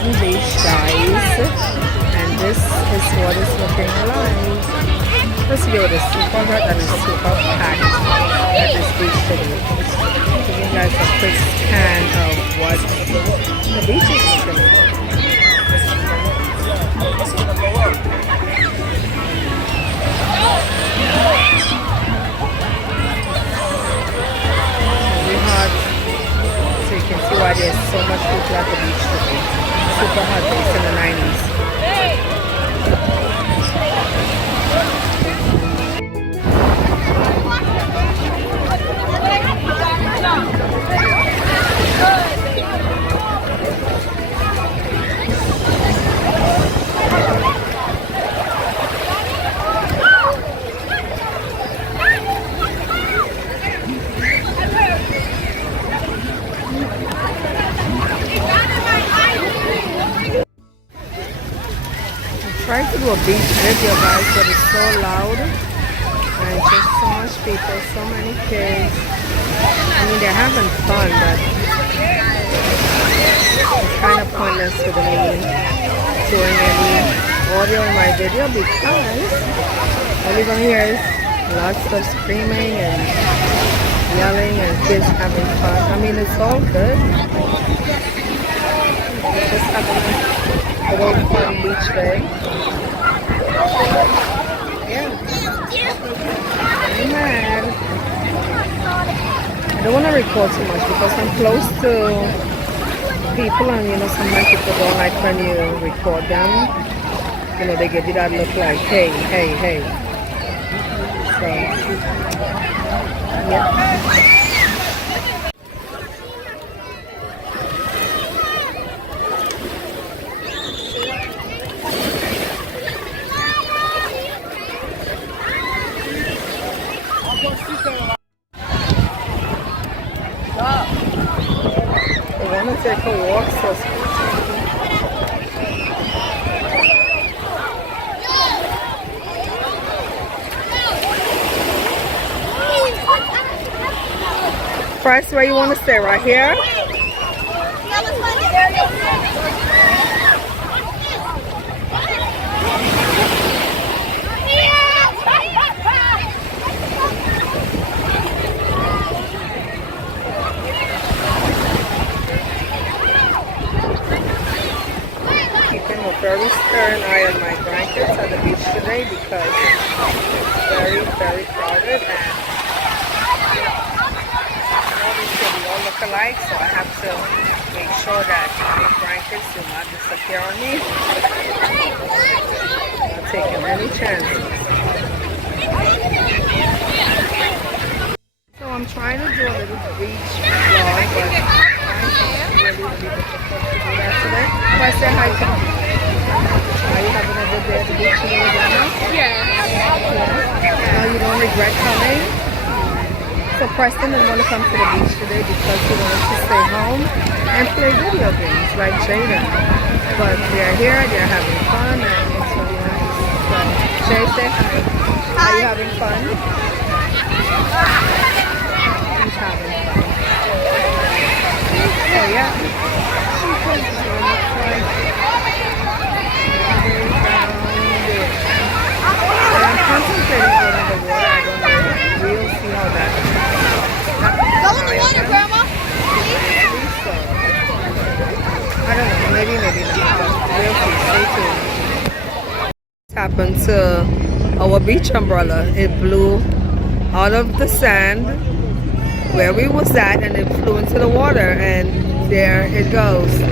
Pleasant Beach, guys. And this is what it's looking like. Let's go. It's super hot and it's super packed at this beach today. Giving you guys a quick scan of what the beach is looking like. Really hot. So you can see why there's so much people at the beach today. Super hot days in the 90s. Trying to do a beach video, guys, but it's so loud and just so much people, so many kids. I mean, they're having fun, but it's kind of pointless to me doing any audio in my video because all you're gonna hear is lots of screaming and yelling and kids having fun. I mean, it's all good. Just having a little fun beach day. Yeah. Amen. I don't want to record too much because I'm close to people and sometimes people don't like when you record them. They give you that look like, hey, hey, hey. So, yeah. I want to take a walk, so Price, where you want to stay? Right here? Very stern eye on my blankets at the beach today because it's very, very crowded and we all look alike, so I have to make sure that my blankets do not disappear on me. I'm not taking any chances. So I'm trying to do a little beach vlog, but it's really difficult to do that today. So I say hi to them. Are you having a good day at the beach in Alabama? Yeah. Now you don't regret coming? So Preston didn't want to come to the beach today because he wanted to stay home and play video games like Jaden. But they're here, they're having fun, and it's really nice. So, Jay, say hi. Are you having fun? He's having fun. So yeah. I'm concentrating on the water. I don't know. We'll see how that Go in the water, Grandma. I don't know. Maybe not. We'll see. Stay tuned. What happened to our beach umbrella? It blew out of the sand where we was at, and it flew into the water, and there it goes. So,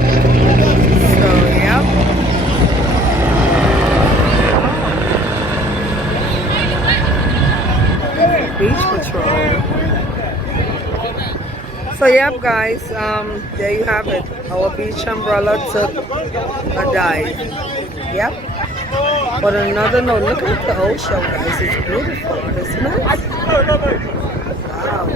yep. Beach patrol. So yep, guys, there you have it. Our beach umbrella took a dive. Yep. But another note, look at the ocean, guys. It's beautiful, isn't it? Wow.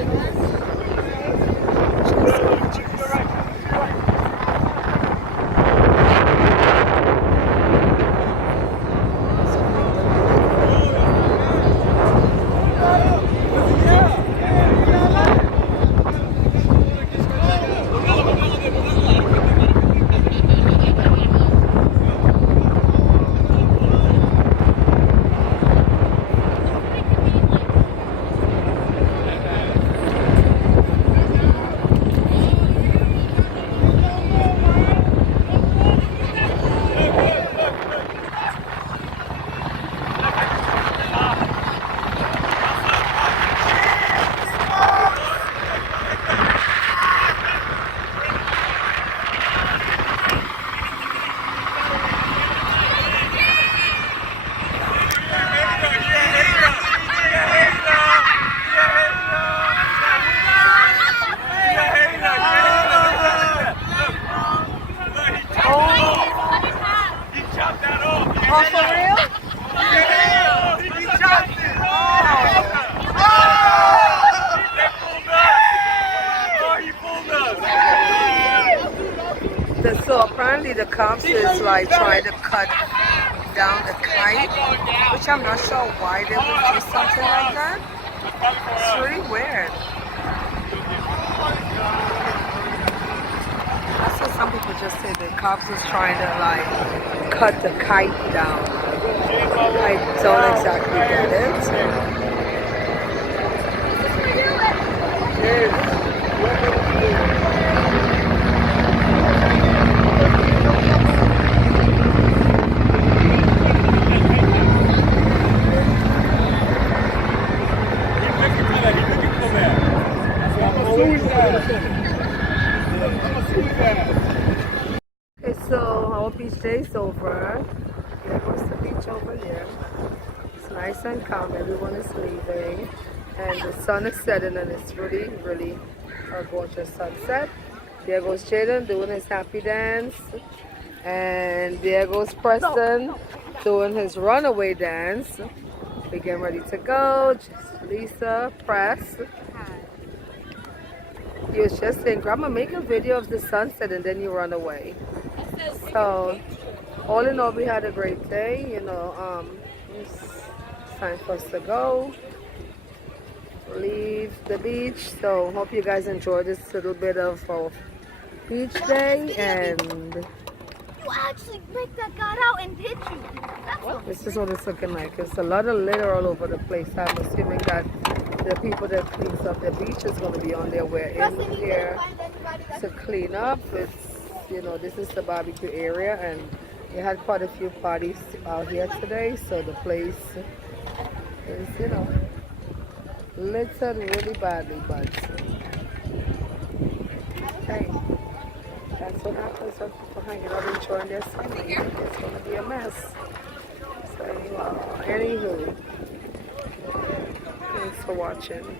like trying to cut down the kite, which I'm not sure why they would do something like that. It's really weird. That's what some people just say. The cops is trying to like cut the kite down. I don't exactly get it. Okay, so our beach day is over. There goes the beach over here. It's nice and calm. Everyone is leaving. And the sun is setting and it's really, really a gorgeous sunset. There goes Jaden doing his happy dance. And there goes Preston doing his runaway dance. We're getting ready to go. Lisa, Press. He was just saying, Grandma, make a video of the sunset and then you run away. So, all in all, we had a great day. You know, it's time for us to go. Leave the beach. So, hope you guys enjoyed this little bit of beach day. And You actually break that guy out and hit you. this is what it's looking like. It's a lot of litter all over the place. I'm assuming that the people that cleans up the beach is going to be on their way in here to clean up. It's, you know, this is the barbecue area, and we had quite a few parties out here today, so the place is, you know, littered really badly, but hey, that's what happens when people hanging out enjoying their summer. It's going to be a mess. So anywho, thanks for watching.